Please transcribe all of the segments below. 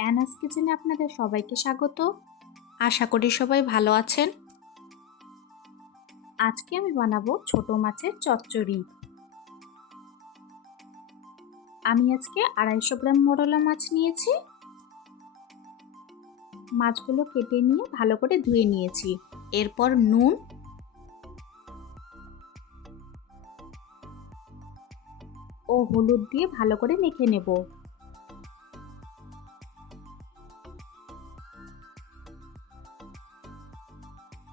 অ্যানাস কিচেনে আপনাদের সবাইকে স্বাগত। আশা করি সবাই ভালো আছেন। আজকে আমি বানাবো ছোট মাছের চচ্চড়ি। আমি আজকে 250 গ্রাম মোরলা মাছ নিয়েছি। মাছগুলো কেটে নিয়ে ভালো করে ধুয়ে নিয়েছি। এরপর নুন ও হলুদ দিয়ে ভালো করে মেখে নেব।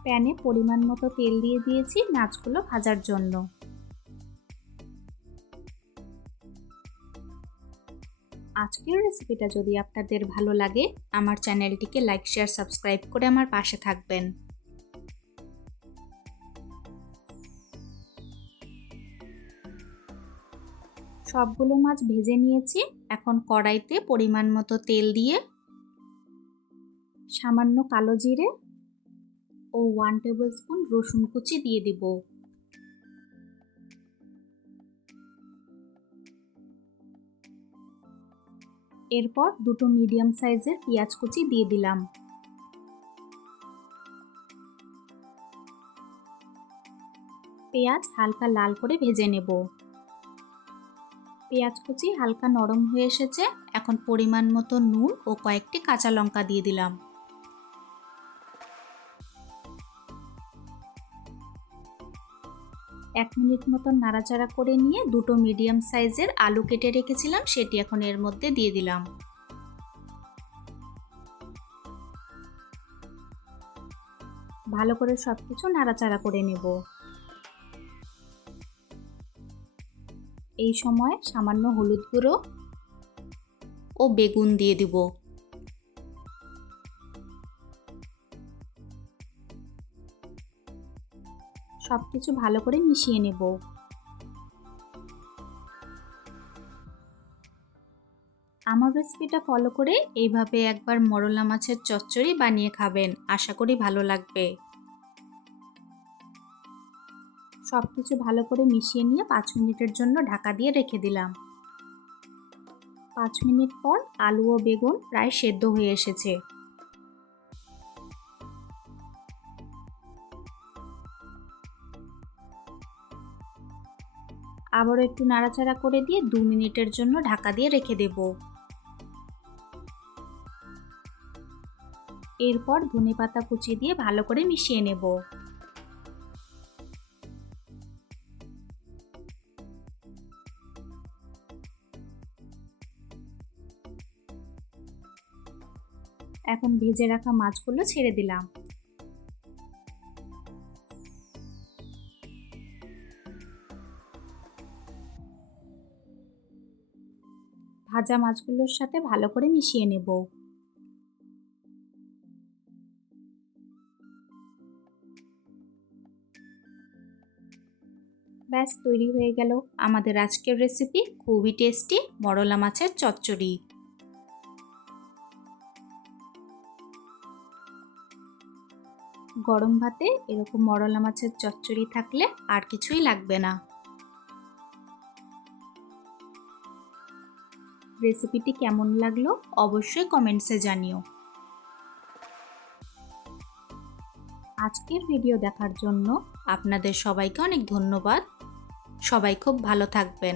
প্যানে পরিমাণ মতো তেল দিয়ে দিয়েছি মাছগুলো ভাজার জন্য। আজকের রেসিপিটা যদি আপনাদের ভালো লাগে আমার চ্যানেলটিকে লাইক, শেয়ার, সাবস্ক্রাইব করে আমার পাশে থাকবেন। সবগুলো মাছ ভেজে নিয়েছি। এখন কড়াইতে পরিমাণ মতো তেল দিয়ে সামান্য কালো জিরে ও 1 টেবিল স্পুন রসুন কুচি দিয়ে দিব। এরপর দুটো মিডিয়াম সাইজের পেঁয়াজ কুচি দিয়ে দিলাম। পেঁয়াজ হালকা লাল করে ভেজে নেব। পেঁয়াজ কুচি হালকা নরম হয়ে এসেছে। এখন পরিমাণ মতো নুন ও কয়েকটি কাঁচা লঙ্কা দিয়ে দিলাম। এক মিনিট মতো নাড়াচাড়া করে নিয়ে দুটো মিডিয়াম সাইজের আলু কেটে রেখেছিলাম সেটি এখন এর মধ্যে দিয়ে দিলাম। ভালো করে সবকিছু নাড়াচাড়া করে নেব। এই সময় সামান্য হলুদ গুঁড়ো ও বেগুন দিয়ে দিব। সবকিছু ভালো করে মিশিয়ে নেব। আমার রেসিপিটা ফলো করে এইভাবে একবার মোরলা মাছের চচ্চড়ি বানিয়ে খাবেন। আশা করি ভালো লাগবে। সবকিছু ভালো করে মিশিয়ে নিয়ে 5 মিনিটের জন্য ঢাকা দিয়ে রেখে দিলাম। 5 মিনিট পর আলু ও বেগুন প্রায় সেদ্ধ হয়ে এসেছে। আবারও একটু নাড়াচাড়া করে দিয়ে 2 মিনিটের জন্য ঢাকা দিয়ে রেখে দেব। এরপর ধনেপাতা কুচি দিয়ে ভালো করে মিশিয়ে নেব। এখন ভেজে রাখা মাছগুলো ছেড়ে দিলাম। ভাজা মাছগুলোর সাথে ভালো করে মিশিয়ে নেব। ব্যাস তৈরি হয়ে গেল আমাদের আজকের রেসিপি, খুবই টেস্টি মোরলা মাছের চচ্চড়ি। গরম ভাতে এরকম মোরলা মাছের চচ্চড়ি থাকলে আর কিছুই লাগবে না। রেসিপিটি কেমন লাগলো অবশ্যই কমেন্টসে জানিও। আজকের ভিডিও দেখার জন্য আপনাদের সবাইকে অনেক ধন্যবাদ। সবাই খুব ভালো থাকবেন।